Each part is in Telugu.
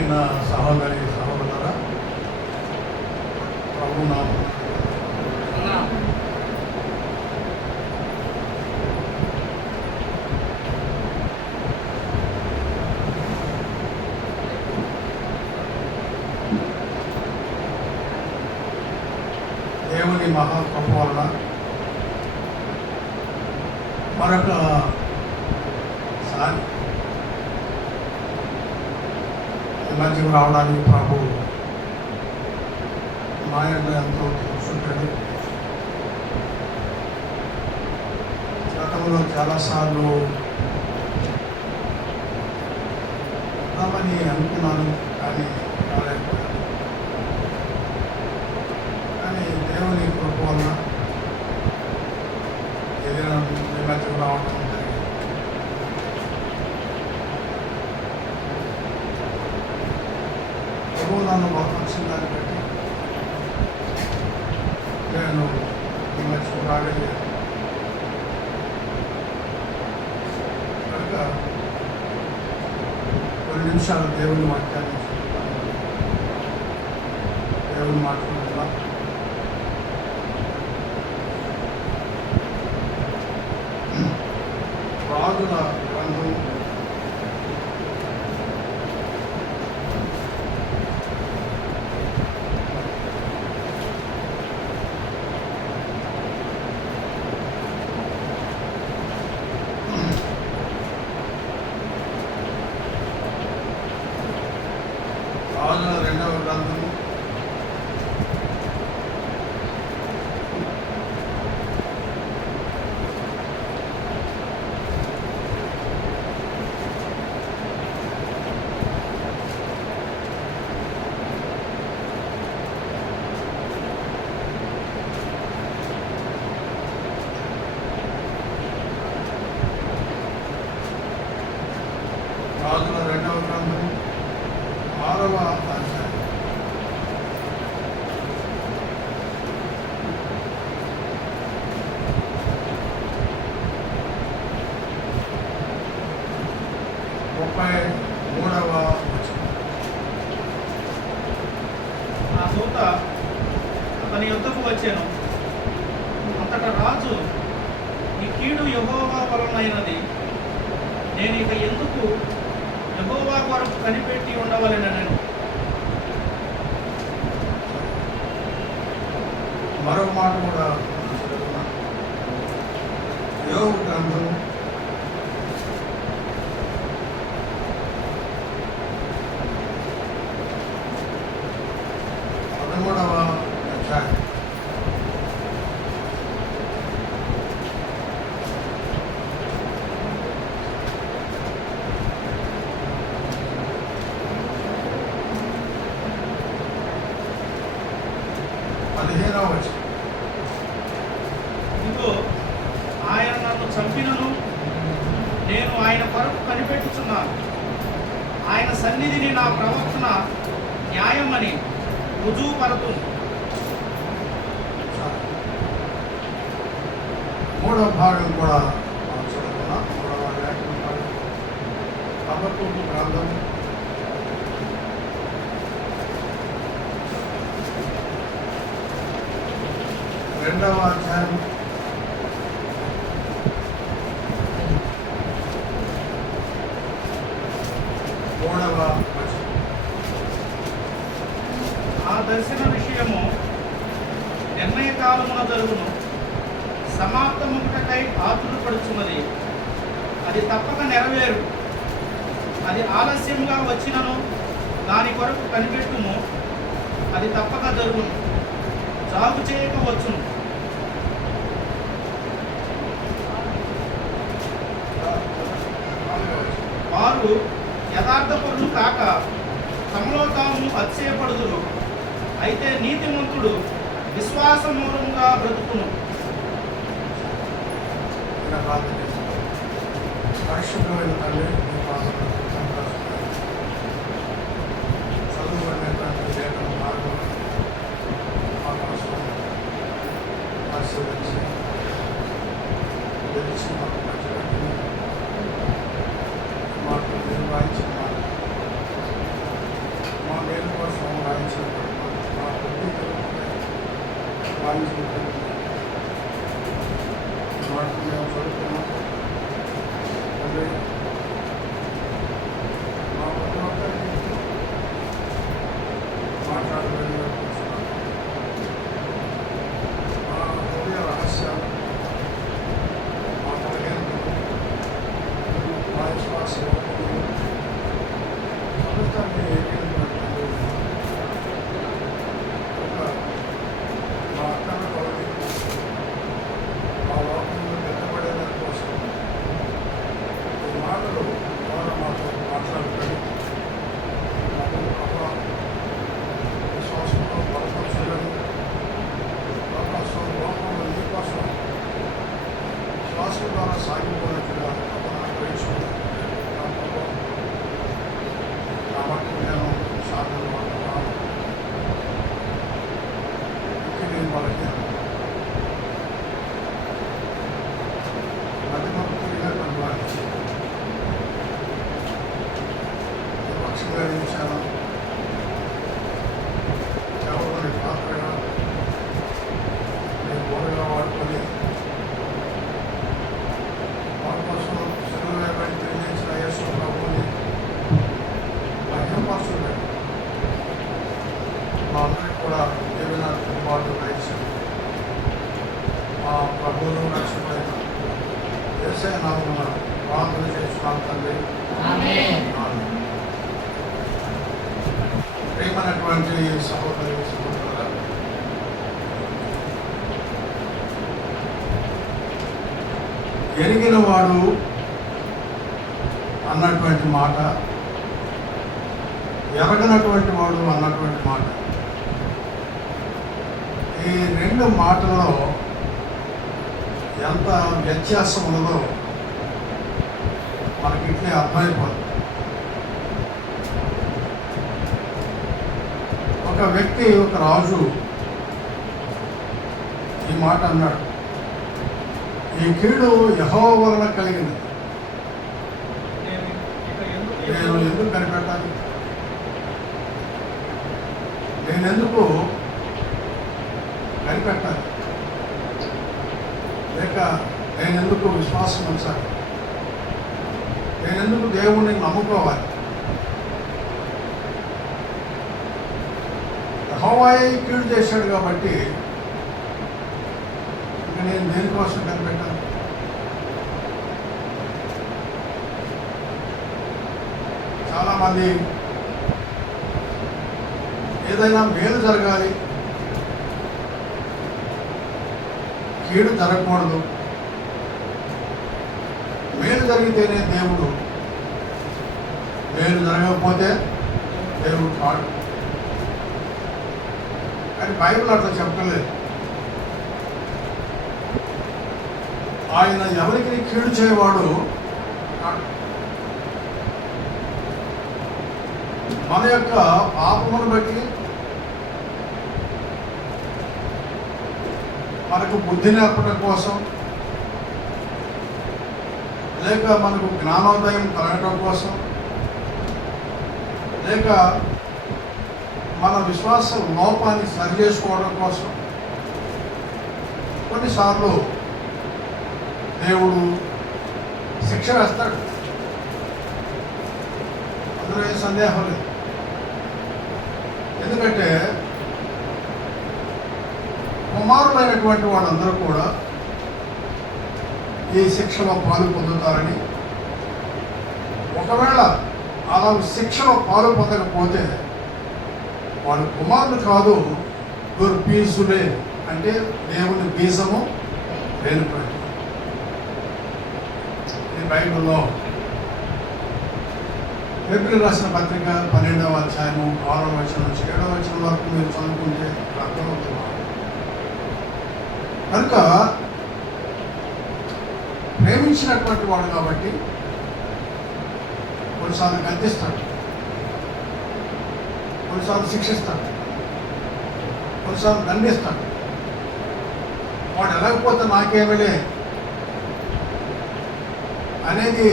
ప్రియమైన సహోదరి సహోదరులారా, ప్రభు నామమున దేవుని మహాకృప వలన మరొకసారి ఈ మధ్యకు రావడానికి ప్రభు మా యొక్క ఎంతో చూసుంటాడు. గతంలో చాలాసార్లు వద్దామని అనుకున్నాను, కానీ రాలేకపోయాను. కానీ దేవుని కృప వలన ఏదైనా ఈ మధ్యకు రావడం జరిగింది. ప్రభువు నన్ను బలపరిచిన దాన్ని బట్టి నేను ఈ మధ్యకు రాగలిగాను. కనుక కొన్ని నిమిషాలు దేవుని వాక్యాన్ని చూస్తాను. దేవుని మాట్లాడుతున్నా. రాజుల గ్రంథం 2వ గ్రంథము 6వ అధ్యాయం. ఆ దూత అతని యుద్ధకు వచ్చాను. అంతటా రాజు, ఈ కీడు యెహోవా వలనైనది, నేను ఇక ఎందుకు యెహోవా కొరకు కనిపెట్టి ఉండవలెనను. మరో మాట కూడా యోబు గ్రంథం 13వ అధ్యాయం. ఇదిగో, ఆయన నన్ను చంపినను నేను ఆయన కొరకు కనిపెట్టుచున్నాను. ఆయన సన్నిధిని నా ప్రవర్తన న్యాయమని రుజువుపరతును. 3వ భాగం కూడా మనం చదువుకున్నాం. 3వ లేఖన భాగం హబక్కూకు గ్రంథం 2వ అధ్యాయం 3వ వచనం. ఆ దర్శన విషయము నిర్ణయకాలమున జరుగును. సమాప్తముటకై ఆతురపడుచున్నది. అది తప్పక నెరవేరు. అది ఆలస్యంగా వచ్చినను దాని కొరకు కనిపెట్టుము. అది తప్పక జరుగును. జాగు చేయక వచ్చును. వారు యథార్థపరులు కాక తమలో తాము అతిశయపడుదురు. అయితే నీతిమంతుడు విశ్వాసమూలంగా బ్రతుకును. పరిశుభ్రమైన తండ్రి, మీ పాదములకు చదువుకునేటువంటి లేఖన మార్గం మా కోసం ఆశీర్వదించి తెలిసి మాకు మంచి మాకు నిర్వహించిన వాయించుకుంటాం. వాటిని మేము చదువుతున్నాం. తండ్రి, మా ప్రతి ఒక్కరికి మాట్లాడగలిగే మా హృదయ రహస్యాలు, మా తలకెందుకు, మా విశ్వాస సమస్తాన్ని ఏకీకరించండి. మా అక్కల కొలది మా లోకంలో నిలబడేదాని కోసం ఈ మాటలు ద్వారా మాతో మాట్లాడుతాడు. మమ్మల్ని ప్రభా విశ్వాసంలో బలపరచగలరు. లోకంలో నీ కోసం శ్వాస ద్వారా సాగిపోయినట్టుగా గ్రహించుకున్నాను. కాబట్టి నేను సాధన పడుతున్నాను. నేను వాళ్ళకి మధ్యమత్తుగా కనబడాలి. పక్షిగా నిమిషాలు కేవలం పాత్రగా నేను బోరగా వాడుకొని వాళ్ళ కోసం సెలవులే బయట తెలియజేసిన యేసు ప్రభువుని మహిమపరచలేదు. మా అందరికి కూడా ఏమైనా తిరుగుబాటు గ్రహించారు. మా ప్రభువును రక్షకుడైన యేసయ్య నామమున ప్రార్థన చేస్తున్నాను తండ్రి. ఆమేన్. ప్రియమైనటువంటి సహోదరి సహోదరులారా, ఎరిగిన వాడు అన్నటువంటి మాట, ఎరగనటువంటి వాడు అన్నటువంటి మాట, ఈ రెండు మాటలలో ఎంత వ్యత్యాసం ఉన్నదో మనకి ఇట్లే అర్థమైపోతుంది. ఒక వ్యక్తి, ఒక రాజు ఈ మాట అన్నాడు, ఈ కీడు యెహోవా వలన కలిగింది, నేను ఎందుకు కనిపెట్టాలి, నేనెందుకు కనిపెట్టాలి, లేక నేనెందుకు విశ్వాసం ఉంచాలి, నేనెందుకు దేవుణ్ణి నమ్ముకోవాలి. యెహోవాయే కీడు చేశాడు కాబట్టి ఇక నేను దేనికోసం కనిపెట్టాను. చాలామంది ఏదైనా మేలు జరగాలి, కీడు జరగకూడదు, మేలు జరిగితేనే దేవుడు, మేలు జరగకపోతే దేవుడు కాడు. కానీ బైబిల్ అట్లా చెప్పలేదు. ఆయన ఎవరికి కీడు చేయవాడు కాడు. మన యొక్క పాపమును బట్టి మనకు బుద్ధి నేర్పడం కోసం, లేక మనకు జ్ఞానోదయం కలగటం కోసం, లేక మన విశ్వాస లోపాన్ని సరి చేసుకోవడం కోసం కొన్నిసార్లు దేవుడు శిక్ష వేస్తాడు. అందులో ఏ సందేహం లేదు. ఎందుకంటే కుమారులైనటువంటి వాళ్ళందరూ కూడా ఈ శిక్షలో పాలు పొందుతారని, ఒకవేళ అలా శిక్షలో పాలు పొందకపోతే వాళ్ళు కుమారులు కాదు, దుర్బీజులే, అంటే దేవుని బీజము లేనిపోయింది. ఇది బైబిల్లో ఫిబ్రవరి రాసిన పత్రిక 12వ అధ్యాయము 6వ వచనం నుంచి 7వ వచనం వరకు మీరు చదువుకుంటే అర్థమవుతున్నారు. కనుక ప్రేమించినటువంటి వాడు కాబట్టి కొన్నిసార్లు గద్దిస్తాడు, కొన్నిసార్లు శిక్షిస్తాడు, కొన్నిసార్లు దండిస్తాడు. వాడు ఎలాగపోతే నాకేమలే అనేది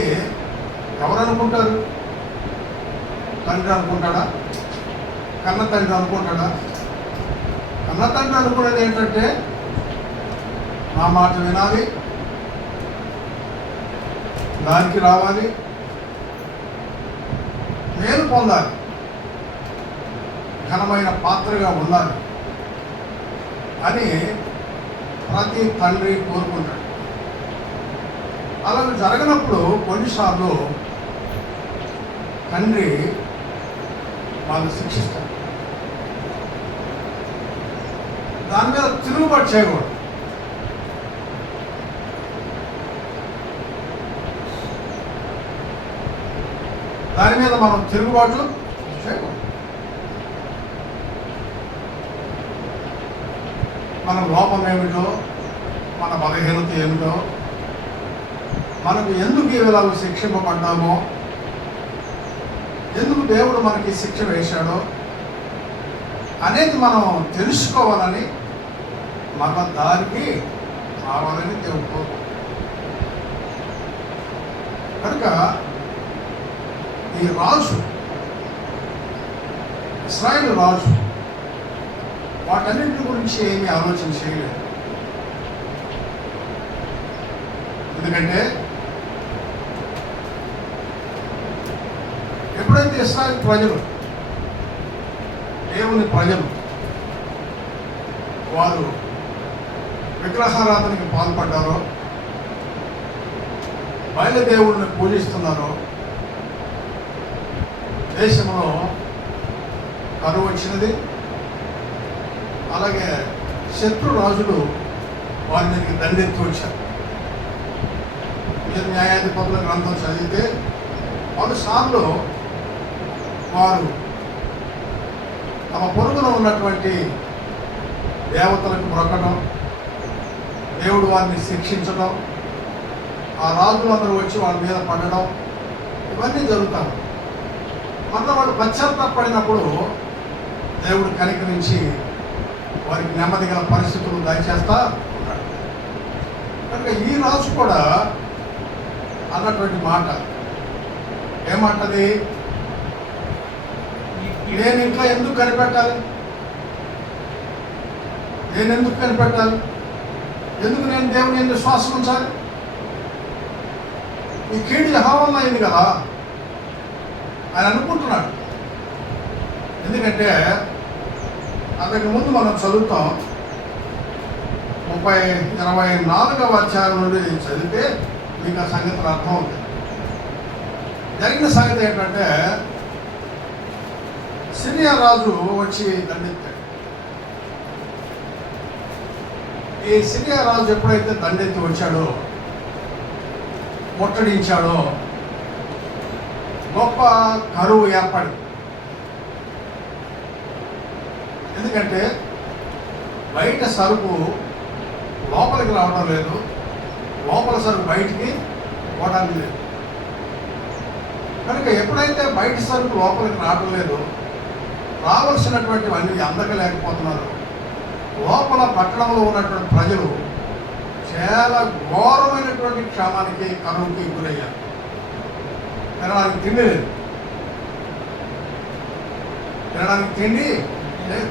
ఎవరు అనుకుంటారు? తండ్రి అనుకుంటాడా? కన్న తండ్రి అనుకుంటాడా? కన్న తండ్రి అనుకునేది ఏంటంటే నా మాట వినాలి, దానికి రావాలి, మేలు పొందాలి, ఘనమైన పాత్రగా ఉండాలి అని ప్రతి తండ్రి కోరుకుంటాడు. అలా జరగనప్పుడు కొన్నిసార్లు తండ్రి వాళ్ళు శిక్షిస్తారు. దాని మీద తిరుగుబాటు చేయకూడదు. దాని మీద మనం తిరుగుబాటు చేయకూడదు. మన లోపం ఏమిటో, మన బలహీనత ఏమిటో, మనకు ఎందుకు ఈ విధంగా శిక్షింపబడ్డామో, ఎందుకు దేవుడు మనకి శిక్ష వేశాడో అనేది మనం తెలుసుకోవాలని, మన దారికి రావాలని దేవుడు కోరుకుంటాడు. కనుక ఈ రాజు, ఇశ్రాయేలు రాజు వాటన్నింటి గురించి ఏమీ ఆలోచన చేయలేదు. ఎందుకంటే ఎప్పుడైతే ఇశ్రాయేలు ప్రజలు, దేవుని ప్రజలు వారు విగ్రహారాధనకి పాల్పడ్డారో, బయలుదేవుడిని పూజిస్తున్నారో, దేశంలో కరువు వచ్చినది. అలాగే శత్రు రాజులు వారి మీదకి దండెత్తి వచ్చారు. మీరు న్యాయాధిపతుల గ్రంథం చదివితే పలుసార్లు వారు తమ పొరుగున ఉన్నటువంటి దేవతలకు మొక్కడం, దేవుడు వారిని శిక్షించడం, ఆ రాజులందరూ వచ్చి వాళ్ళ మీద పడడం, ఇవన్నీ జరుగుతాయి. మళ్ళీ వాళ్ళు పశ్చాత్తాపడినప్పుడు దేవుడు కనికరించి వారికి నెమ్మది గల పరిస్థితులు దయచేస్తా ఉన్నాడు. కనుక ఈ రాజు కూడా అన్నటువంటి మాట ఏమంటది? నేను ఇంకా ఎందుకు కనిపెట్టాలి? నేను ఎందుకు కనిపెట్టాలి? ఎందుకు నేను దేవుని ఎందుకు శ్వాసం ఉంచాలి? ఈ కీడు యెహోవా అయింది కదా ఆయన అనుకుంటున్నాడు. ఎందుకంటే అంతకు ముందు మనం చదువుతాం 24వ అధ్యాయం నుండి చదివితే మీకు ఆ సంగతులు అర్థం అవుతుంది. జరిగిన సంగతి ఏంటంటే సిరియా రాజు వచ్చి దండెత్తాడు. ఈ సిరియా రాజు ఎప్పుడైతే దండెత్తి వచ్చాడో, ముట్టడించాడో, గొప్ప కరువు ఏర్పడింది. ఎందుకంటే బయట సరుకు లోపలికి రావడం లేదు, లోపల సరుకు బయటికి పోవడానికి లేదు. కనుక ఎప్పుడైతే బయట సరుకు లోపలికి రావడం లేదు, రావాల్సినటువంటివన్నీ అందకలేకపోతున్నారు, లోపల పట్టణంలో ఉన్నటువంటి ప్రజలు చాలా ఘోరమైనటువంటి క్షామానికి, కరువుకి గురయ్యారు. తినడానికి తిండి లేదు, తినడానికి తిండి లేదు.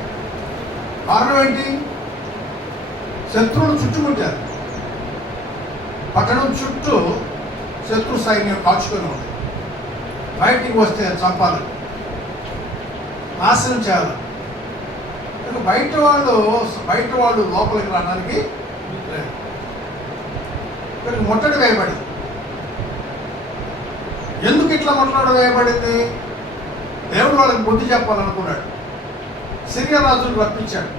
కారణం ఏంటి? శత్రువులు చుట్టుముట్టారు. పట్టణం చుట్టూ శత్రు సైన్యం కాచుకొని ఉంది. బయటికి వస్తే చంపాలి, నాశనం చేయాలి. బయట వాళ్ళు లోపలికి రావడానికి లేదు. ఇక్కడికి ముట్టడి వేయబడింది. ఎందుకు ఇట్లా ముట్టడి వేయబడింది? దేవుడు వాళ్ళకి బుద్ధి చెప్పాలనుకున్నాడు. సిరియా రాజును రప్పించాడు.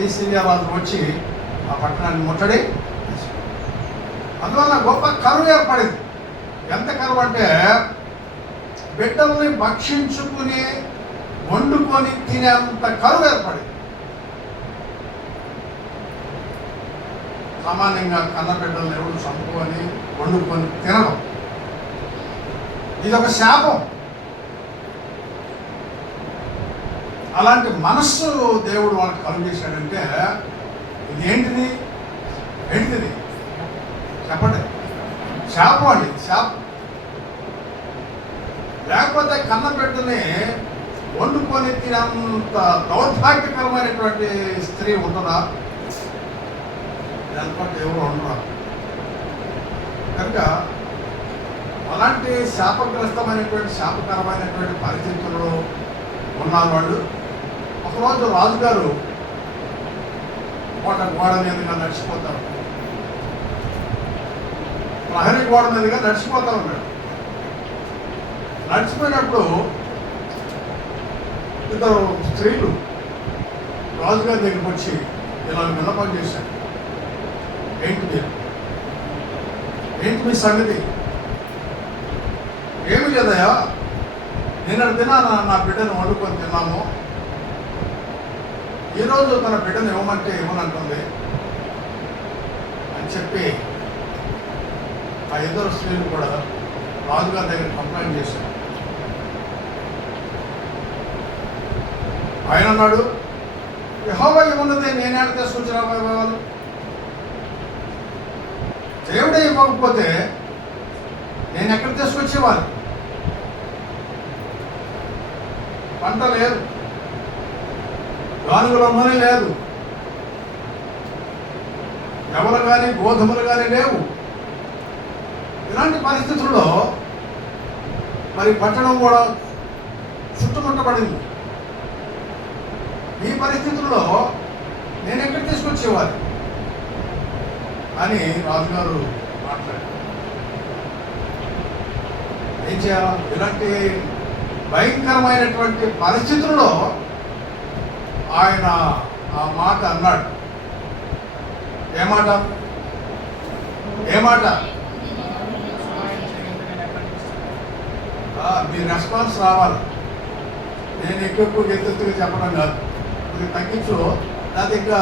ఈ సిరియా రాజు వచ్చి ఆ పట్టణాన్ని ముట్టడి. అందువల్ల గొప్ప కరువు ఏర్పడింది. ఎంత కరువు అంటే బిడ్డల్ని భక్షించుకుని వండుకొని తినేంత కరువు ఏర్పడింది. సామాన్యంగా కన్న బిడ్డలను ఎవరు చంపుకొని వండుకొని తినడం ఇదొక శాపం. అలాంటి మనస్సు దేవుడు వాళ్ళకి కలుగు చేశాడంటే ఇది ఏంటిది? చెప్పండి. శాపం అండి, శాపం. లేకపోతే కన్న బిడ్డని వండుకొని కడుక్కొని తినంత దౌర్భాగ్యకరమైనటువంటి స్త్రీ ఉంటుందా? దానిపట్ల ఎవరు ఉండరు. కనుక అలాంటి శాపకరమైనటువంటి పరిస్థితుల్లో ఉన్నారు వాళ్ళు. ఒకరోజు రాజుగారు గోడ మీదుగా నడిచిపోతారు, ప్రహరీ గోడ మీదుగా నడిచిపోతా ఉన్నాడు. నడిచిపోయినప్పుడు ఇద్దరు స్త్రీలు రాజుగారి దగ్గరికి వచ్చి ఇలా విన్నపం చేశారు. ఏంటి మీ సంగతి? ఏమి లేదయ్యా, నిన్నటి దినాన నా బిడ్డను వండుకొని తిన్నాము, ఈరోజు తన బిడ్డను ఇవ్వమంటే ఇవ్వనంటుంది అని చెప్పి ఆ ఇద్దరు స్త్రీలు కూడా రాజుగారి దగ్గర కంప్లైంట్ చేశారు. ఆయన అన్నాడు, యెహోవా ఇవ్వన్నది నేనే తీసుకొచ్చిన వాళ్ళు, దేవుడే ఇవ్వకపోతే నేను ఎక్కడ తీసుకొచ్చేవాళ్ళు? పంట లేదు, గానుగుల నూనె లేదు, ఎవరు కానీ గోధుమలు కానీ లేవు. ఇలాంటి పరిస్థితుల్లో మరి పట్టణం కూడా చుట్టుముట్టబడింది. ఈ పరిస్థితుల్లో నేను ఎక్కడ తీసుకొచ్చేవారు అని రాజుగారు మాట్లాడారు. ఏం చేయాలి? ఇలాంటి భయంకరమైనటువంటి పరిస్థితుల్లో ఆయన ఆ మాట అన్నాడు. ఏమాట? మీ రెస్పాన్స్ రావాలి. నేను ఎక్కువ ఎత్తుగా చెప్పడం కాదు, ఇది తగ్గించు, లేకపోతే ఇంకా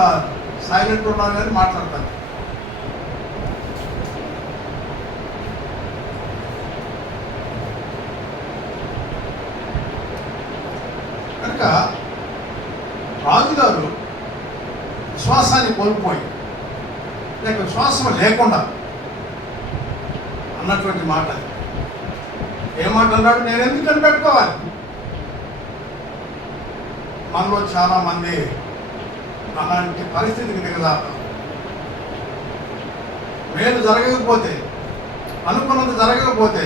సైలెంట్ ఉన్నాను కానీ మాట్లాడతాను. కనుక రాజుగారు విశ్వాసాన్ని కోల్పోయి లేక విశ్వాసం లేకుండా అన్నటువంటి మాట. ఏమాట అన్నాడు? నేను ఎందుకు కనిపెట్టుకోవాలి? మనలో చాలామంది అలాంటి పరిస్థితికి దిగజారు. మేలు జరగకపోతే, అనుకున్నది జరగకపోతే,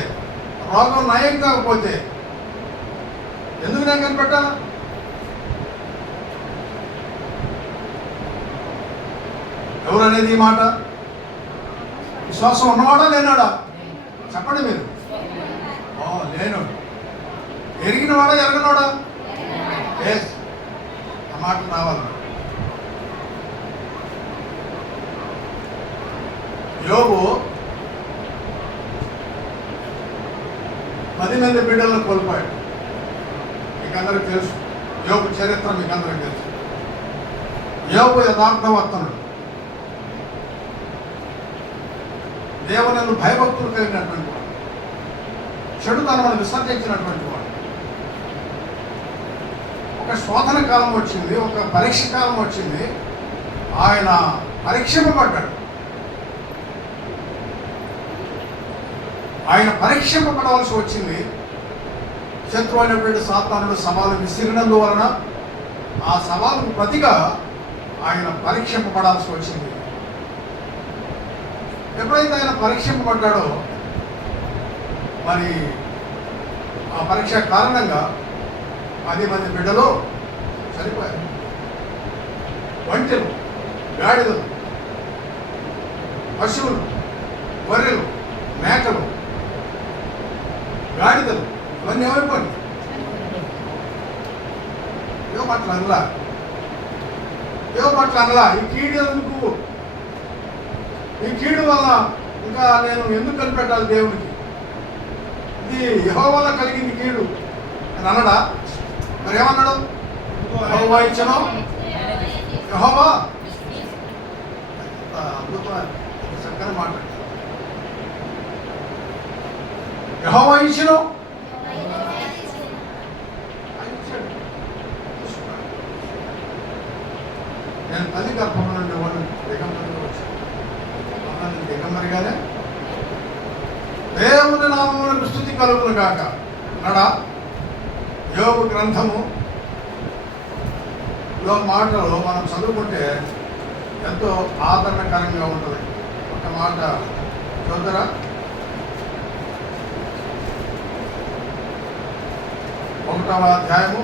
రోగం నయం కాకపోతే ఎందుకు నేను కనిపెట్టాలా? ఎవరు అనేది ఈ మాట? విశ్వాసం ఉన్నవాడా లేనాడా? చెప్పండి మీరు. లేను. ఎరిగినవాడా ఎరగనవాడా? ఆ మాట రావాలి. యోబు 10 మంది బిడ్డలను కోల్పోయాడు. మీకందరికి తెలుసు. యోబు చరిత్ర మీకందరికి తెలుసు. యోబు యథార్థవర్తనుడు, దేవుని భయభక్తులు కలిగినటువంటి వాడు, చెడుతనమును విసర్జించినటువంటి వాడు. ఒక శోధన కాలం వచ్చింది, ఒక పరీక్ష కాలం వచ్చింది. ఆయన పరీక్షింపబడ్డాడు. ఆయన పరీక్షింపబడవలసి వచ్చింది. శత్రువు అయినటువంటి సాతానుడు సవాలు విసిరినందువలన ఆ సవాలుకు ప్రతిగా ఆయన పరీక్షింపబడాల్సి వచ్చింది. ఎప్పుడైతే ఆయన పరీక్షింపబడ్డాడో మరి ఆ పరీక్ష కారణంగా 10 మంది బిడ్డలు చనిపోయారు. ఒంటెలు, గాడిదలు, పశువులు, గొర్రెలు, మేకలు, గాడిదలు ఇవన్నీ ఏమైపోయింది? ఏవో పట్ల అనలా ఈ కీడు ఎందుకు? ఈ కీడు వల్ల ఇంకా నేను ఎందుకు కనిపెట్టాలి దేవుడికి? ఇది యెహోవా వల్ల కలిగింది కీడు అని అన్నాడా? మరి ఏమన్నాడు? యెహోవా ఇచ్చను, యెహోవా అద్భుతమైన చక్కని మాట. యెహోవా ఇచ్చను, నేను తల్లి గర్భం నుండి వాళ్ళు దిగంబరిగా వచ్చాను. దిగంబరిగానే దేవుని నామమునకు స్తుతి కలుగును గాక అన్నాడా? యోబు గ్రంథము లో మాటలు మనం చదువుకుంటే ఎంతో ఆదరణకరంగా ఉంటుంది. ఒక మాట చూద్దరా? 1వ అధ్యాయము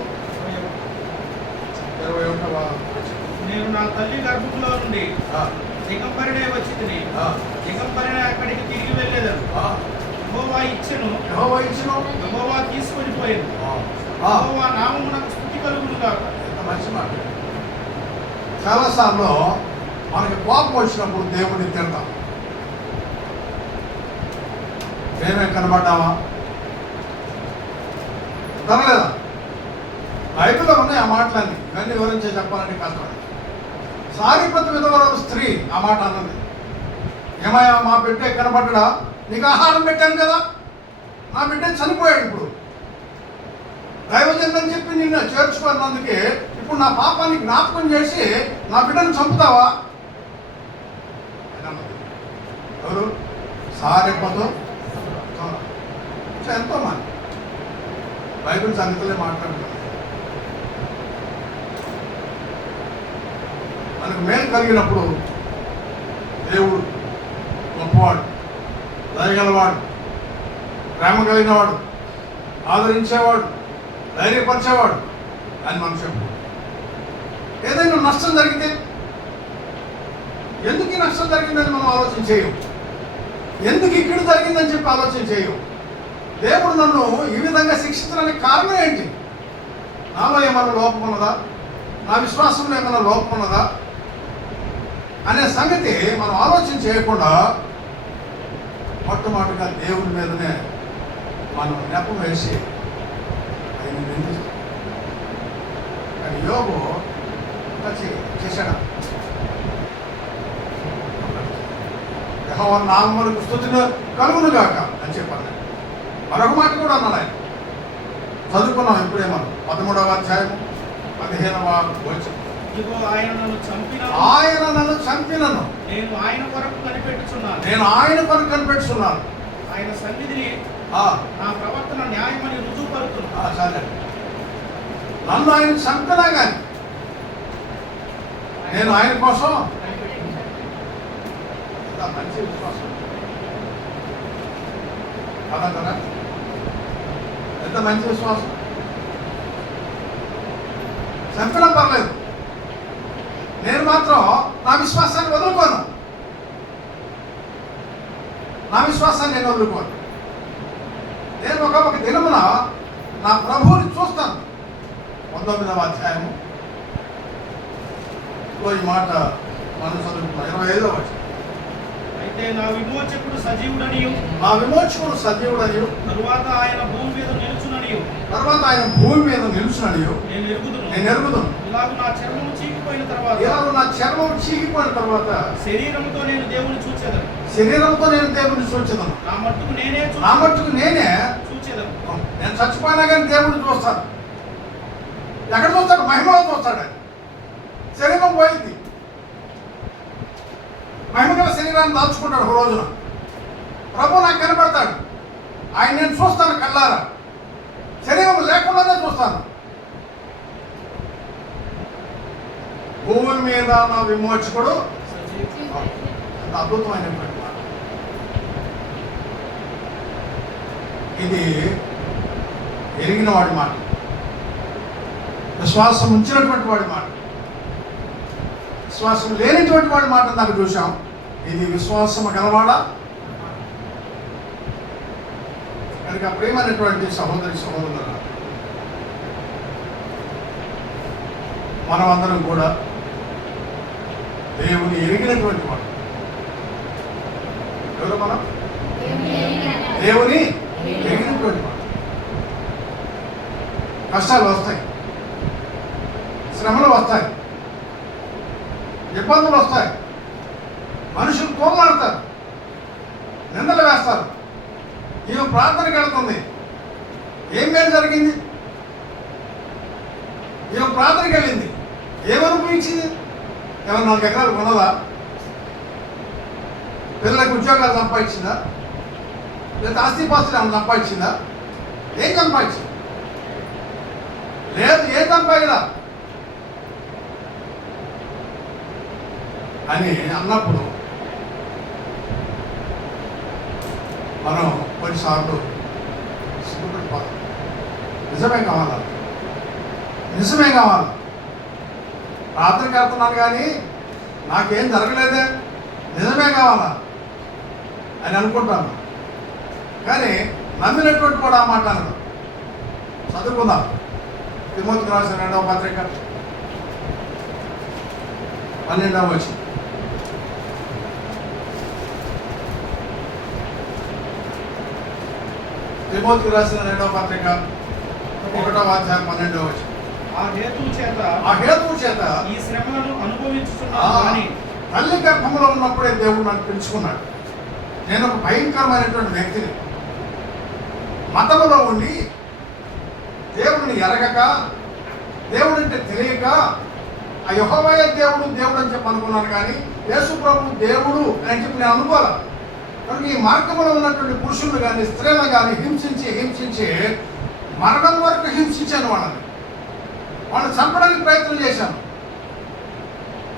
21వ వచనం. నేను నా తల్లి గర్భంలో నుండి దిగంబరినే వచ్చి తిని దిగంబరినే అక్కడికి తిరిగి వెళ్ళేదను. యెహోవా ఇచ్చెను, యెహోవా తీసుకొని పోయాను. యెహోవా నామమునకు స్తుతి కలుగును గాక. ఎంత మంచి మాట. చాలాసార్లు మనకి కోపం వచ్చినప్పుడు దేవుడిని తిడతాం. మేమే కనబడ్డామా? తరలేదా? బైబిల్లో ఉన్నాయి ఆ మాటలన్నీ. ఇవన్నీ వివరించే చెప్పాలంటే కష్టం. సారీపతు విధవరాలు స్త్రీ ఆ మాట అన్నది. ఏమయ్యా, మా బిడ్డే కనబడ్డా? నీకు ఆహారం పెట్టాను కదా, నా బిడ్డ చనిపోయాడు. ఇప్పుడు దైవజన్ అని చెప్పి నిన్ను చేర్చుకున్నందుకే ఇప్పుడు నా పాపాన్ని జ్ఞాపకం చేసి నా బిడ్డను చంపుతావా? ఎవరు? సారీపతు. ఎంతో మంది బైబిల్ సంగతులే మాట్లాడుతున్నారు. మనకు మేలు కలిగినప్పుడు దేవుడు గొప్పవాడు, దయగలవాడు, ప్రేమ కలిగినవాడు, ఆదరించేవాడు, ధైర్యపరిచేవాడు అని మనం చెప్పు. ఏదైనా నష్టం జరిగితే ఎందుకు ఈ నష్టం జరిగిందని మనం ఆలోచన చేయం. ఎందుకు ఇక్కడ జరిగిందని చెప్పి ఆలోచన చేయం. దేవుడు నన్ను ఈ విధంగా శిక్షించడానికి కారణం ఏంటి? నాలో ఏమైనా లోపం ఉన్నదా? నా విశ్వాసంలో ఏమైనా లోపం ఉన్నదా అనే సంగతి మనం ఆలోచన చేయకుండా మొట్టమొదటిగా దేవుడి మీదనే మనం నెపం వేసి ఆయన నిందిస్తాం. కానీ యోగు చేశాడా? యెహోవా నామమునకు స్తుతి కలుగును గాక అని చెప్పాను. మరొక మాట కూడా అన్నాడు ఆయన. చదువుకున్నాం ఇప్పుడే మనం 13వ అధ్యాయము 15వ వచనం. ఇదిగో ఆయన నన్ను చంపినను నేను ఆయన కొరకు కనిపెట్టుచున్నాను. ఆయన సన్నిధిని నా ప్రవర్తన న్యాయమని రుజువుపరుతున్నాను. సరే, నన్ను ఆయన చంపినా కానీ నేను ఆయన కోసం మంచి విశ్వాసం కదా. ఎంత మంచి విశ్వాసం. చంపినా పర్లేదు, నేను మాత్రం నా విశ్వాసాన్ని వదులుకోను. నా విశ్వాసాన్ని నేను వదులుకోను. నేను ఒక దినమున నా ప్రభువుని చూస్తాను. 19వ అధ్యాయము ఈ మాట మనం చదువుకున్నాం. 25వ వచనం. అయితే నా విమోచకుడు సజీవుడనియు తరువాత ఆయన భూమి మీద నిలుచుననియు నేను ఎరుగుదును. ఇలాగ నా చర్మము చీకిపోయిన తర్వాత శరీరముతో నేను దేవుని చూచెదను. నా మట్టుకు నేనే చూచెదను. నేను చచ్చిపోయినా కానీ దేవుడిని చూస్తాను. ఎక్కడ చూస్తాడు? మహిమలో చూస్తాడు. ఆయన శరీరం పోయింది, మహిమగల శరీరాన్ని దాచుకుంటాడు. ఒక రోజున ప్రభు నాకు కనబడతాడు. ఆయన నేను చూస్తాను కళ్ళారా, శరీరం లేకుండానే చూస్తాను. భూమి మీద నా విమోచకుడు. అద్భుతమైనటువంటి మాట ఇది. ఎరిగిన వాడి మాట, విశ్వాసం ఉంచినటువంటి వాడి మాట. విశ్వాసం లేనిటువంటి వాడి మాట నాకు చూసాం. ఇది విశ్వాసం గలవాడా? కనుక ప్రియమైనటువంటి సహోదరులారా, మనమందరం కూడా దేవుని ఎరిగినటువంటి వాడు. ఎవరు మనం? దేవుని ఎరిగినటువంటి వాడు. కష్టాలు వస్తాయి, శ్రమలు వస్తాయి, ఇబ్బందులు వస్తాయి, మనుషులు కోమాడతారు, నిందలు వేస్తారు. ఈమె ప్రార్థనకి వెళ్తుంది, ఏం మేలు జరిగింది? ఈమె ప్రార్థనకి వెళ్ళింది, ఏమనుభవించింది? ఏమన్నా 4 ఎకరాలు కొనదా? పిల్లలకు ఉద్యోగాలు సంపాదించిందా? లేదా ఆస్తిపాస్తులు ఏమైనా సంపాదించిందా? ఏం సంపాదించింది? లేదు, ఏం సంపాదించదా? అని అన్నప్పుడు మనం కొన్నిసార్లు సిగ్గుపడిపోతాం. నిజమే కావాలా, నిజమే కావాలా, ప్రార్థనకి వెళ్తున్నాను కానీ నాకేం జరగలేదే, నిజమే కావాలా అని అనుకుంటాను. కానీ నమ్మినటువంటి కూడా ఆ మాట అనరు. చదువుకుందాం. తిమోతికి రాసిన 2వ పత్రిక 12వ వచనం. తిమోతికి రాసిన 2వ పత్రిక 1వ అధ్యాయం 12వ వచనం. ఆ హేతువు చేత ఈ శ్రమలను అనుభవించుచున్నాను అని తల్లి గర్భంలో ఉన్నప్పుడే దేవుడు నన్ను పెంచుకున్నాడు. నేను ఒక భయంకరమైనటువంటి వ్యక్తిని. మతములో ఉండి దేవుడిని ఎరగక, దేవుడు అంటే తెలియక, ఆ యెహోవాయే దేవుడు దేవుడు అని చెప్పి అనుకున్నాను. కానీ యేసు ప్రభు దేవుడు అని చెప్పి నేను అనుకోవాలి. కనుక ఈ మార్గంలో ఉన్నటువంటి పురుషులు కానీ స్త్రీలను కానీ హింసించి మరణం వరకు హింసించాను. వాళ్ళని చంపడానికి ప్రయత్నం చేశాను.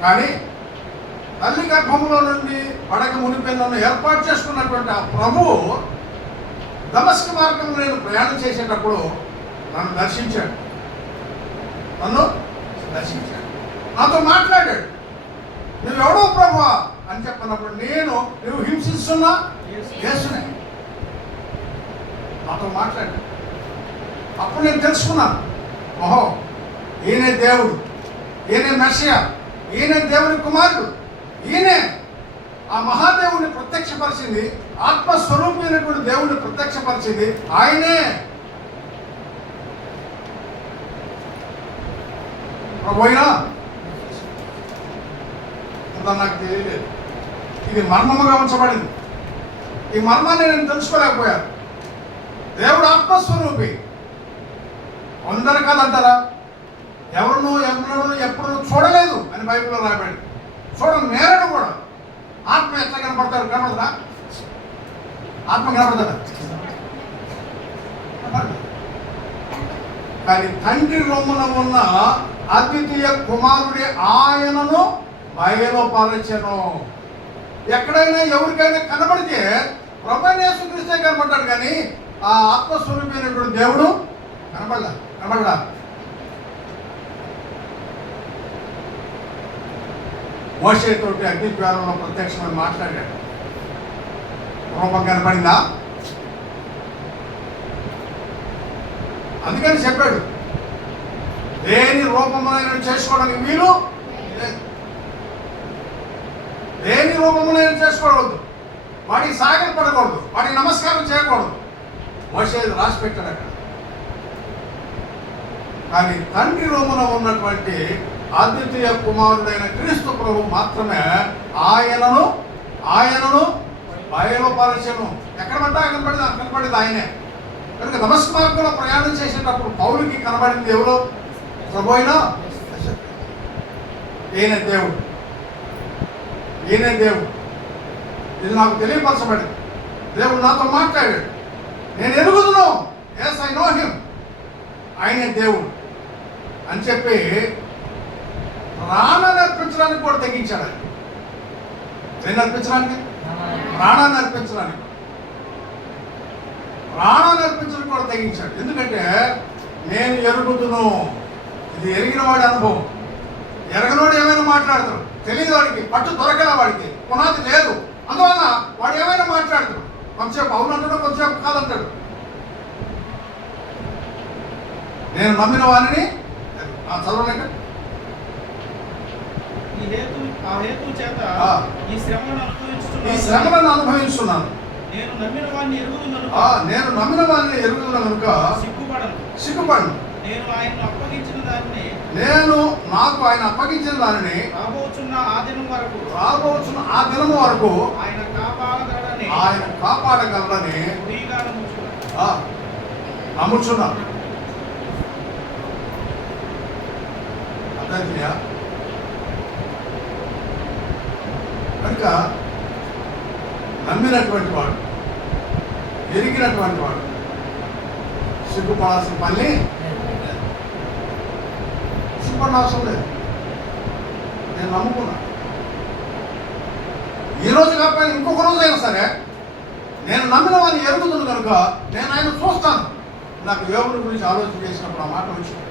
కానీ తల్లి గర్భంలో నుండి పడక మునిపై నన్ను ఏర్పాటు చేసుకున్నటువంటి ఆ ప్రభువు దమస్కు మార్గంలో నేను ప్రయాణం చేసేటప్పుడు నన్ను దర్శించాడు. నాతో మాట్లాడాడు. నువ్వెవడో ప్రభువా అని చెప్పినప్పుడు నువ్వు హింసిస్తున్నా యేసునే నాతో మాట్లాడాడు. అప్పుడు నేను తెలుసుకున్నాను, ఓహో ఈయనే దేవుడు, ఈయనే మెస్సియా, ఈయనే దేవుని కుమారుడు, ఈయనే ఆ మహాదేవుని ప్రత్యక్షపరిచింది, ఆత్మస్వరూపమైనటువంటి దేవుడిని ప్రత్యక్షపరిచింది ఆయనే. ప్రభువైనా అంత నాకు తెలియలేదు. ఇది మర్మముగా ఉంచబడింది. ఈ మర్మాన్ని నేను తెలుసుకోలేకపోయాను. దేవుడు ఆత్మస్వరూపి. అందరు కాదంటారా? ఎవరును ఎప్పుడు చూడలేదు అని బైబిల్లో రాయబడింది. నేరడు కూడా. ఆత్మ ఎట్లా కనపడతాడా? ఆత్మ కనపడతాడా? కానీ తండ్రి రొమ్మున ఉన్న అద్వితీయ కుమారుడి ఆయనను బయలుపరచెను. ఎక్కడైనా ఎవరికైనా కనబడితే ప్రభువైన యేసుక్రీస్తే కనబడ్డాడు, కానీ ఆ ఆత్మస్వరూపమైనటువంటి దేవుడు కనబడలా. మోషేతోటి అగ్నిజ్వాలంలో ప్రత్యక్షమని మాట్లాడాడు. రూపం కనపడిందా? అందుకని చెప్పాడు, దేని రూపమునైనా చేసుకోవడానికి వీలు లేదు. దేని రూపమునైనా చేసుకోవద్దు, వాడికి సాగలు పడకూడదు, వాడికి నమస్కారం చేయకూడదు. మోషే రాసి పెట్టాడు అక్కడ. కానీ తండ్రి రూమున ఉన్నటువంటి అద్వితీయ కుమారుడైన క్రీస్తు ప్రభు మాత్రమే ఆయనను బయలుపరచెను. ఎక్కడ పడ్డా కనపడింది ఆయనే. కనుక దమస్కు మార్గంలో ప్రయాణం చేసేటప్పుడు పౌలుకి కనబడింది ఎవరో? ప్రభు అయినా ఈయనే దేవుడు. ఇది నాకు తెలియపరచబడింది. దేవుడు నాతో మాట్లాడాడు. నేను ఎరుగుదును, ఎస్ ఐ నో హిమ్, ఆయనే దేవుడు అని చెప్పి ప్రాణాన్ని అర్పించడానికి కూడా తెగించాడు. ఆయన దేన్ని అర్పించడానికి? ప్రాణాన్ని అర్పించడానికి కూడా తెగించాడు. ఎందుకంటే నేను ఎరుగుదును. ఇది ఎరిగిన వాడి అనుభవం. ఎరగనోడు ఏమైనా మాట్లాడతాడు, తెలియదు వాడికి, పట్టు దొరకలే వాడికి, పునాది లేదు. అందువల్ల వాడు ఏమైనా మాట్లాడతాడు. కొంచెంసేపు అవునంటాడు, కొంచెంసేపు కాదంటాడు. నేను నమ్మిన వారిని చదవలేక ఆ హేతు చేత ఈ శ్రమలను అనుభవిస్తున్నాను. నేను నమ్మిన వారిని ఎరుగుదును కనుక సిగ్గుపడను. నేను నాకు ఆయన అప్పగించిన దానిని రాబోచున్న ఆ దినం వరకు ఆయన కాపాడగలరని నమ్ముచున్నాను. అర్థమయ్యా? కనుక నమ్మినటువంటి వాడు, ఎరిగినటువంటి వాడు సిగ్గుపడాల్సిన పని సిగ్గుపడాల్సిన లేదు. నేను నమ్ముకున్నా. ఈ రోజు కాకపోయినా ఇంకొక రోజు అయినా సరే నేను నమ్మిన వాడిని ఎరుగుతుంది కనుక నేను ఆయన చూస్తాను. నాకు దేవుని గురించి ఆలోచన చేసినప్పుడు ఆ మాట వచ్చింది.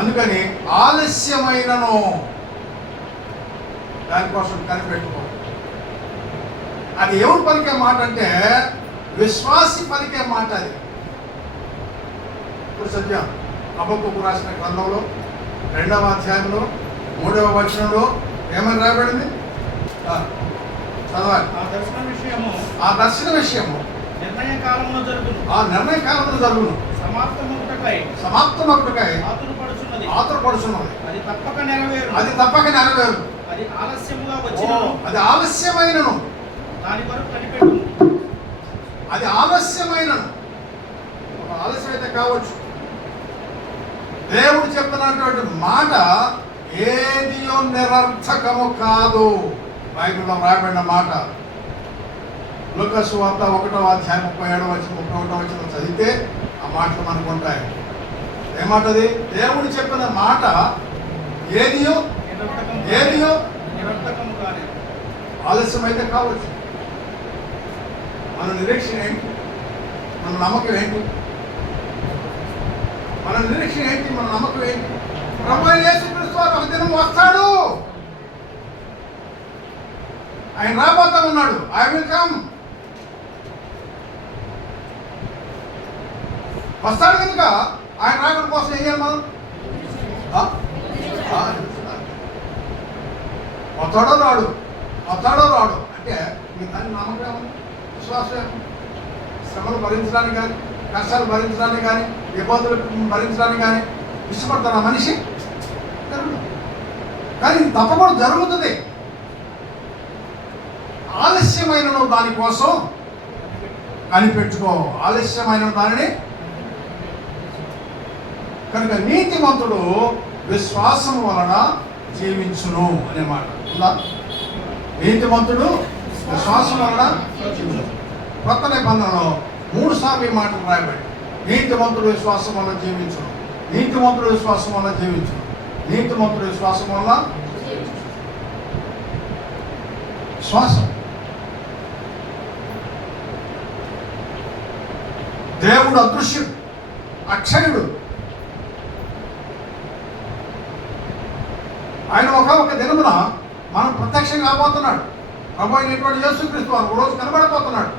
అందుకని ఆలస్యమైనను దానికోసం కనిపెట్టుకో. అది ఎవరు పలికే మాట అంటే విశ్వాసి పలికే మాట. అది ఇప్పుడు సత్యం హబక్కూకు రాసిన గ్రంథంలో 2వ అధ్యాయంలో 3వ వచనంలో ఏమని రాయబడింది? చదవాలి. ఆ దర్శన విషయము నిర్ణయ కాలంలో జరుగును. సమాప్తమొకటికై ఆతురపడుచున్నది. అది తప్పక నెరవేరు. అది ఆలస్యమైనను దాని కొరకు కనిపెట్టు. అది ఆలస్యమైనను, ఆలస్యం అయితే కావచ్చు. దేవుడు చెప్పినటువంటి మాట ఏదియో నిరర్థకము కాదు. బైబిల్లో రాయబడిన మాట. లూకా సువార్త 1వ అధ్యాయం 37వ వచనం 31వ వచనం చదివితే ఆ మాటలు మనకు ఉంటాయి. ఏమాటది? దేవుడు చెప్పిన మాట ఏదియో ఆలస్యం అయితే కావచ్చు. మన నిరీక్షణ ఏంటి? మన నమ్మకం ఏంటి? మన నిరీక్షణ ఏంటి? మన నమ్మకం ఏంటి? ప్రభువైన యేసుక్రీస్తు వారు ఒక దినం వస్తాడు. ఆయన రాబోతా ఉన్నాడు. I will come. వస్తాడు కనుక ఆయన రాకడ కోసం ఏం చేయాలి మనం? వస్తాడో రాడు అంటే మీ దాన్ని నమ్మకం ఏమన్నా, విశ్వాసం ఏమన్నా? శ్రమలు భరించడానికి కానీ, కష్టాలు భరించడానికి కానీ, ఇబ్బందులు భరించడానికి కానీ ఇష్టపడతారు ఆ మనిషి? కానీ ఇది తప్పకుండా జరుగుతుంది. ఆలస్యమైన దానికోసం కనిపెట్టుకో. ఆలస్యమైన దానిని కనుక నీతిమంతుడు విశ్వాసం వలన జీవించును అనే మాట ఉందా? నీతిమంతుడు విశ్వాసం వలన జీవించును. కొత్త నిబంధనలో 3 సార్లు ఈ మాటలు రాయబడి, నీతిమంతుడు విశ్వాసం వలన జీవించును, నీతిమంతుడు విశ్వాసం వలన జీవించును, నీతిమంతుడు విశ్వాసం వలన విశ్వాసం. దేవుడు అదృశ్యుడు, అక్షయుడు. ఆయన ఒక దినమున మనం ప్రత్యక్షంగా కాబోతున్నాడు. ప్రభు అయినటువంటి యేసుక్రీస్తు వారు ఒకరోజు కనబడబోతున్నాడు.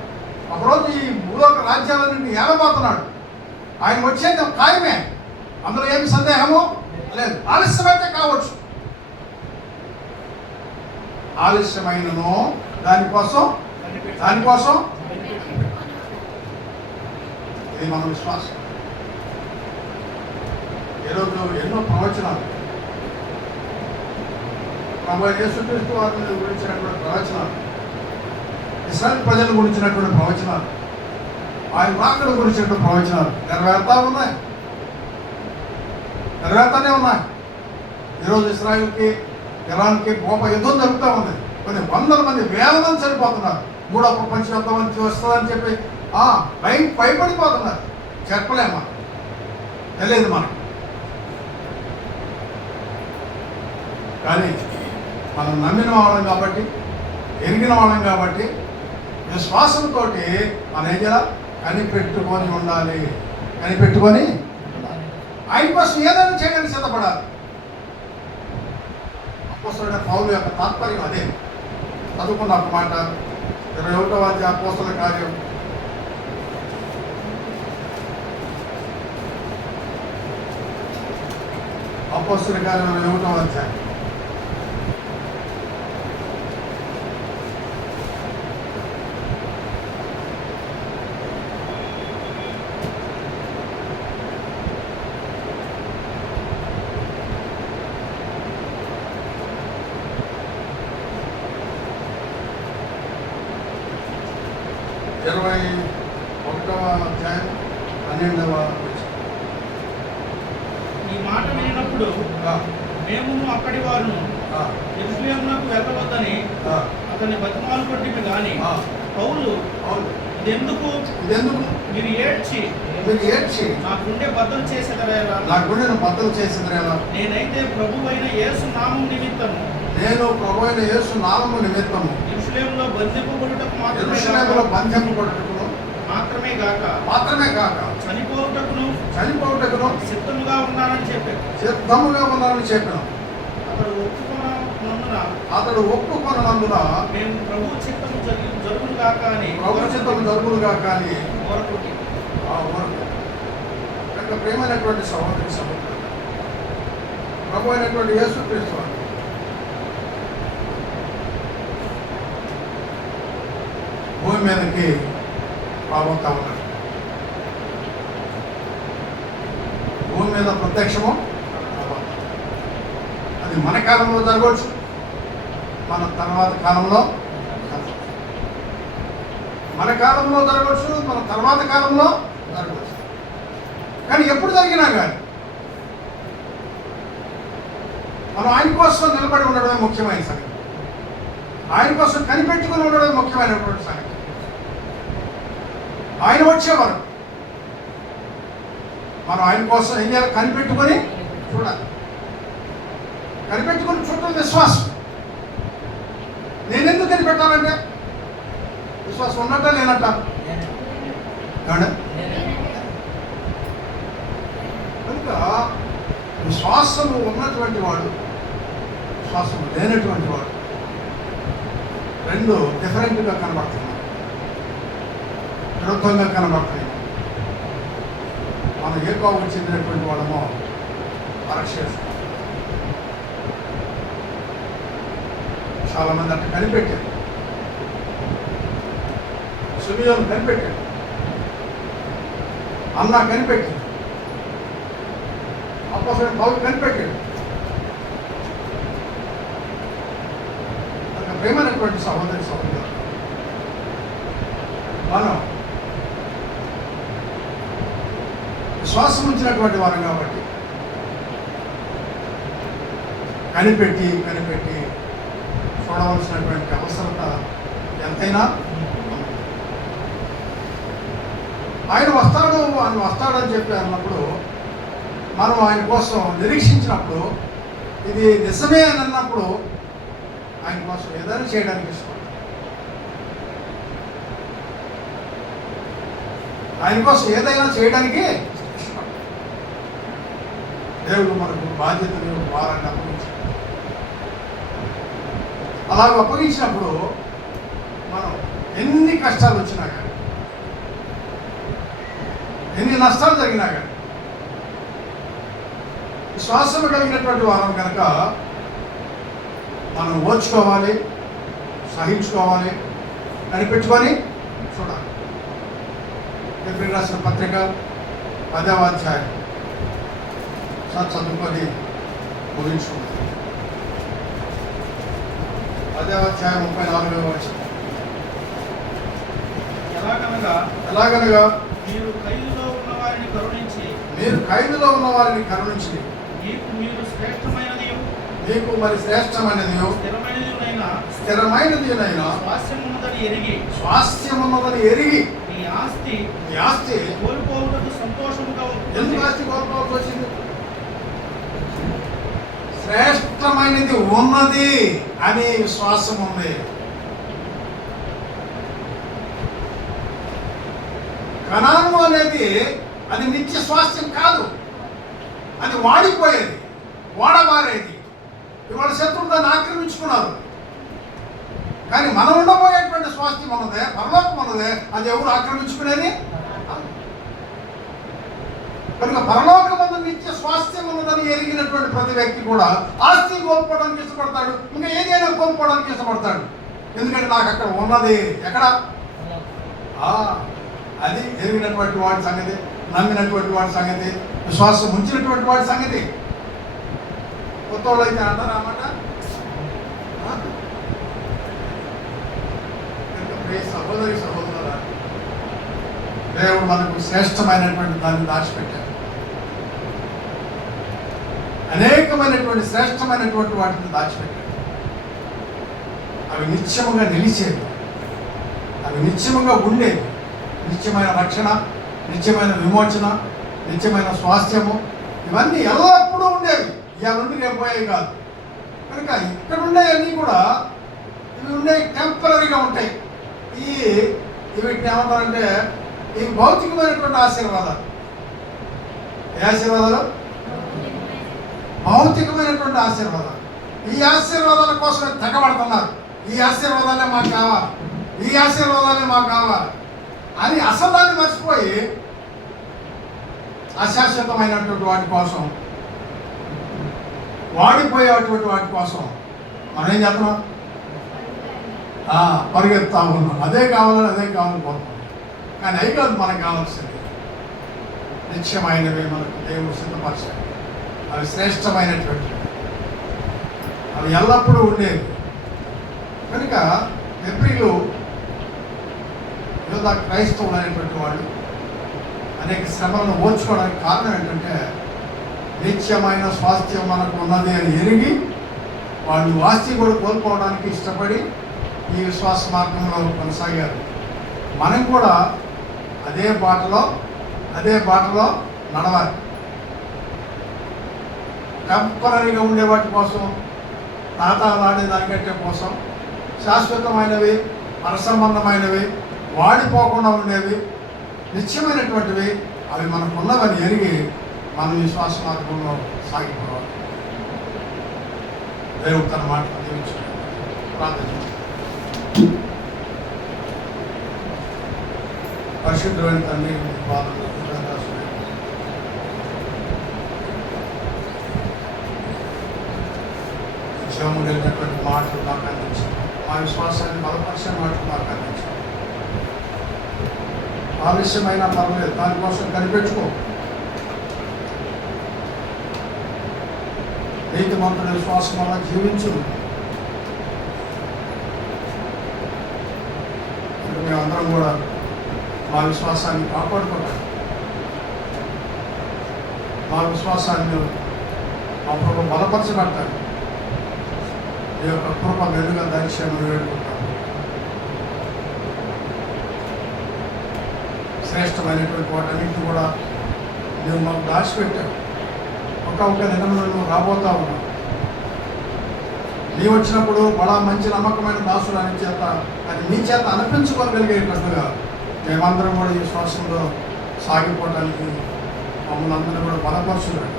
ఒకరోజు ఈ భూలోక రాజ్యాలన్నింటినీ ఏలబోతున్నాడు. ఆయన వచ్చేది ఖాయమే, అందులో ఏమి సందేహము లేదు. ఆలస్యమైతే కావచ్చు. ఆలస్యమైనను దానికోసం ఇది మన విశ్వాసం. ఈరోజు ఎన్నో ప్రవచనాలు, ప్రభు యేసుక్రీస్తు వారిని గురించినటువంటి ప్రవచనాలు, ఇశ్రాయేలు ప్రజల గురించినటువంటి ప్రవచనాలు, ఆయన రాకడ గురించినటువంటి ప్రవచనాలు నెరవేరుతానే ఉన్నాయి. ఈరోజు ఇశ్రాయేల్కి ఇరాన్కి గొప్ప యుద్ధం జరుగుతూ ఉంది. కొన్ని వందల మంది, వేల మంది చనిపోతున్నారు. 3వ ప్రపంచ యుద్ధం నుంచి వస్తుందని చెప్పి భయపడిపోతున్నారు. చెప్పలేమా? తెలియదు మనకి. కానీ మనం నమ్మిన వాళ్ళం కాబట్టి, ఎరిగిన వాళ్ళం కాబట్టి విశ్వాసంతో మనం ఏం చేయాలి? కనిపెట్టుకొని ఉండాలి. కనిపెట్టుకొని ఆయన కోసం ఏదైనా చేయడానికి సిద్ధపడాలి. అపోస్తలుడైన పౌలు యొక్క తాత్పర్యం అదే. చదువుకున్న ఒక మాట 21వ అధ్యాయం అపోస్తలుల కార్యం 21వ అధ్యాయం. ఈ మాట వినినప్పుడు మేము అక్కడి వారును యెరూషలేమునకు వెళ్ళవద్దని అతన్ని బతిమాలు కొట్టిమి గాని పౌలు ఇదెందుకు మీరు ఏడ్చి నా గుండె బద్దలు చేసేదరేలా? నేనైతే ప్రభువైన యేసు నామం నిమిత్తము నేను ప్రభువైన యేసు నామము నిమిత్తము యెరూషలేములో బంధింపబడుటకు మాత్రమే కాక చనిపోవుటకును సిద్ధముగా ఉన్నానని చెప్పాను. అతడు ఒప్పుకొనందున మేము ప్రభు చిత్తము జరుగును గాక అని కనుక ప్రేమైనటువంటి సహోదరి సహోదరులు, ప్రభు అయినటువంటి యేసుక్రీస్తు వారు భూమి మీదకి రాబోతా ఉన్నాడు. భూమి మీద ప్రత్యక్షము అది మన కాలంలో జరగవచ్చు, మన తర్వాత కాలంలో మన కాలంలో జరగవచ్చు, మన తర్వాత కాలంలో జరగవచ్చు. కానీ ఎప్పుడు జరిగినా కానీ మనం ఆయన కోసం నిలబడి ఉండడమే ముఖ్యమైన సంగతి. ఆయన కోసం కనిపెట్టుకుని ఉండడమే ముఖ్యమైనటువంటి సంగతి. ఆయన వచ్చేవారు మనం ఆయన కోసం ఏం చేయాలి? కనిపెట్టుకొని చూడాలి. కనిపెట్టుకుని చూడటం విశ్వాసం. నేనెందుకు కనిపెట్టాలంటే విశ్వాసం ఉన్నట్ట లేనట్ట? కనుక విశ్వాసము ఉన్నటువంటి వాడు, విశ్వాసము లేనటువంటి వాడు రెండు డిఫరెంట్గా కనబడుతున్నాయి, విరుద్ధంగా కనబడుతున్నాయి. మనం ఏ కోవకు చెందినటువంటి వాళ్ళమో పరీక్ష చేస్తాం. చాలామంది అంటే కనిపెట్టారు. సుమియోను కనిపెట్టాడు, అన్నా కనిపెట్టాడు, అపోస్తలుడైన పౌలు కనిపెట్టాడు. అంత ప్రేమైనటువంటి సహోదరి సహోదరులు, మనం విశ్వాసం ఉంచినటువంటి వారం కాబట్టి కనిపెట్టి చూడవలసినటువంటి అవసరత ఎంతైనా ఆయన వస్తాడని చెప్పి అన్నప్పుడు మనం ఆయన కోసం నిరీక్షించినప్పుడు ఇది నిజమే అని అన్నప్పుడు ఆయన కోసం ఏదైనా చేయడానికి ఇష్టం. ఆయన కోసం ఏదైనా చేయడానికి ఇష్టం. దేవుడు మనకు బాధ్యతలు వారాన్ని అప్పగించాడు. అలాగ అప్పగించినప్పుడు మనం ఎన్ని కష్టాలు వచ్చినా కానీ, ఎన్ని నష్టాలు జరిగినా కానీ విశ్వాసం కలిగినటువంటి వారం కనుక మనం ఓర్చుకోవాలి, సహించుకోవాలి, కనిపెట్టుకొని చూడాలి. ఎబ్రీ రాసిన పత్రిక 10వ అధ్యాయం చదువుకొని ముగించుకుంటాం. 10వ అధ్యాయం 34వ వచనం. ఎలాగనగా మీరు ఖైదులో ఉన్న వారిని కరుణించి మీకు మరి శ్రేష్టమైనది స్థిరమైనదినైనా స్వాస్థ్యమున్నదని ఎరిగి మీ ఆస్తి కోల్పోవటకు సంతోషముగా ఎందుకు ఆస్తి కోల్పోవలసి వచ్చింది? శ్రేష్టమైనది ఉన్నది అనే విశ్వాసం ఉంది. కనాను అనేది అది నిత్య స్వాస్థ్యం కాదు, అది వాడిపోయేది, వాడబారేది. ఇవాళ శత్రువు దాన్ని ఆక్రమించుకున్నారు. కానీ మనం ఉండబోయేటువంటి స్వాస్థ్యం ఉన్నదే, పరలోకం ఉన్నదే, అది ఎవరు ఆక్రమించుకునేది? కనుక పరలోకమందు నిత్య స్వాస్థ్యం ఉన్నదని ఎరిగినటువంటి ప్రతి వ్యక్తి కూడా ఆస్తి కోల్పోవడానికి ఇష్టపడతాడు, ఇంకా ఏదైనా కోల్పోవడానికి ఇష్టపడతాడు. ఎందుకంటే నాకు అక్కడ ఉన్నది ఎక్కడ? అది ఎరిగినటువంటి వాడి సంగతి, నమ్మినటువంటి వాడి సంగతి, విశ్వాసం ఉంచినటువంటి వాడి సంగతి. కొత్త వాళ్ళు అయితే అంటారు అన్నమాట. సహోదరి సహోదరుల, దేవుడు మనకు శ్రేష్టమైనటువంటి దాన్ని దాచిపెట్టారు. అనేకమైనటువంటి శ్రేష్టమైనటువంటి వాటిని దాచిపెట్టాడు. అవి నిత్యముగా నిలిచేవి, అవి నిత్యముగా ఉండేవి. నిత్యమైన రక్షణ, నిత్యమైన విమోచన, నిత్యమైన స్వాస్థ్యము, ఇవన్నీ ఎల్లప్పుడూ ఉండేవి. ఇవాళ నుండి రేపు పోయేవి కాదు. కనుక ఇక్కడ ఉండేవన్నీ కూడా ఇవి ఉండే టెంపరీగా ఉంటాయి. వీటిని ఏమంటారంటే ఇవి భౌతికమైనటువంటి ఆశీర్వాదాలు. ఏ ఆశీర్వాదాలు? భౌతికమైనటువంటి ఆశీర్వాదాలు. ఈ ఆశీర్వాదాల కోసమే తెగబడుతున్నారు. ఈ ఆశీర్వాదాలే మాకు కావాలి, ఈ ఆశీర్వాదాలే మాకు కావాలి అని అసలు దాన్ని మర్చిపోయి అశాశ్వతమైనటువంటి వాటి కోసం, వాడిపోయేటువంటి వాటి కోసం మనం ఏం చేస్తున్నాం? పరిగెత్తా ఉన్నాం. అదే కావాలని పోతున్నాం. కానీ అవి కాదు మనకు కావాల్సింది. నిత్యమైనవి మనకు దేవుడు సిద్ధపరచాలి. అవి శ్రేష్టమైనటువంటివి, అవి ఎల్లప్పుడూ ఉండేవి. కనుక హెబ్రీలు యోధా క్రైస్తవులు అనేటువంటి వాళ్ళు అనేక శ్రమలను ఓర్చుకోవడానికి కారణం ఏంటంటే నిత్యమైన స్వాస్థ్యం మనకు ఉన్నది అని ఎరిగి వాళ్ళు ఆస్తి కూడా కోల్పోవడానికి ఇష్టపడి ఈ విశ్వాస మార్గంలో కొనసాగారు. మనం కూడా అదే బాటలో నడవాలి. టెంపరీగా ఉండే వాటి కోసం, తాతాలాడే దానికంటే కోసం, శాశ్వతమైనవి, పరసంబంధమైనవి, వాడిపోకుండా ఉండేవి, నిత్యమైనటువంటివి అవి మనకు ఉన్నవని ఎరిగి మనం విశ్వాస మార్గంలో సాగిపోవాలి. దేవుడు తన మాట దీవించాడు. ప్రార్థన. పరిశుద్ధమైన తండ్రి, జీవముడైనటువంటి మాటలు మాకు అందించారు. మా విశ్వాసాన్ని బలపరిచే మాటలు మాకు అందించారు. ఆలస్యమైనా పర్లేదు, దానికోసం కనిపెట్టుకో. నీతిమంతుల విశ్వాసం వల్ల జీవించు. మేమందరం కూడా మా విశ్వాసాన్ని కాపాడుకోవాలి. మా విశ్వాసాన్ని మా ప్రభు బలపరచబడతారు. ఈ యొక్క కృప మెరుగా దయచేయమని వేడుకుంటాము. శ్రేష్టమైనటువంటి వాటన్నింటినీ కూడా నువ్వు మాకు దాచిపెట్టావు. ఒక నిబంధనలు రాబోతా ఉన్నావు. నీ వచ్చినప్పుడు బడా మంచి నమ్మకమైన దాసులు అని చేత అది నీ చేత అనిపించుకోగలిగేటట్టుగా మేమందరం కూడా ఈ విశ్వాసంలో సాగిపోవడానికి మమ్మల్ని అందరినీ కూడా బలపరుచున్నాడు,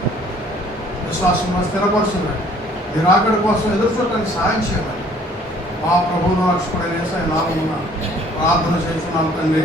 విశ్వాసంలో స్థిరపరుచున్నాడు. మీరు అక్కడి కోసం ఎదురు చూడటానికి సహాయం చేయాలి. మా ప్రభువును రక్షకుడైన యేసయ్య నామమున ప్రార్థన చేస్తున్నాం తండ్రి.